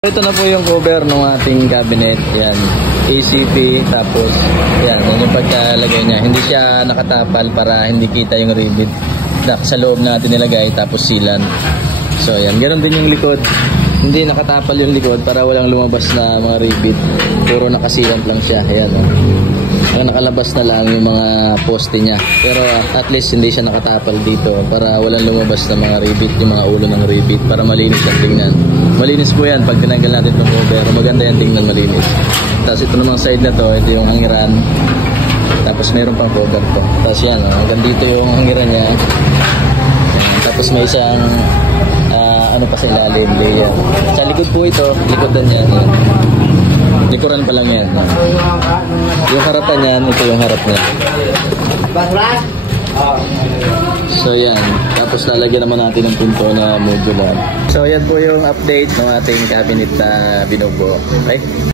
Ito na po yung cover ng ating cabinet. Yan, ACP, tapos yan yung pagkalagay niya. Hindi siya nakatapal para hindi kita yung rivet. Sa loob natin nilagay, tapos sealant. So yan, ganoon din yung likod. Hindi nakatapal yung likod para walang lumabas na mga rivet. Puro nakasilant lang siya. Ayan, ang nakalabas na lang yung mga poste niya. Pero at least hindi siya nakatapal dito para walang lumabas na mga rivet, yung mga ulo ng rivet, para malinis ang tingnan. Malinis po yan pag tinanggal natin itong cover. Maganda yan tingnan, malinis. Tapos ito namang side na to, ito yung hangiran. Tapos mayroon pang cover to. Tapos yan, hanggang dito yung hangiran niya. Tapos may isang ano pa sa ilalim, layer. Sa likod po ito, likodan yan. Likuran pa lang yan. Yung harapan yan, ito yung harap niya. So yan, tapos lalagyan naman natin ng pinto na modular. So yan po yung update ng ating cabinet na binubuo. Okay?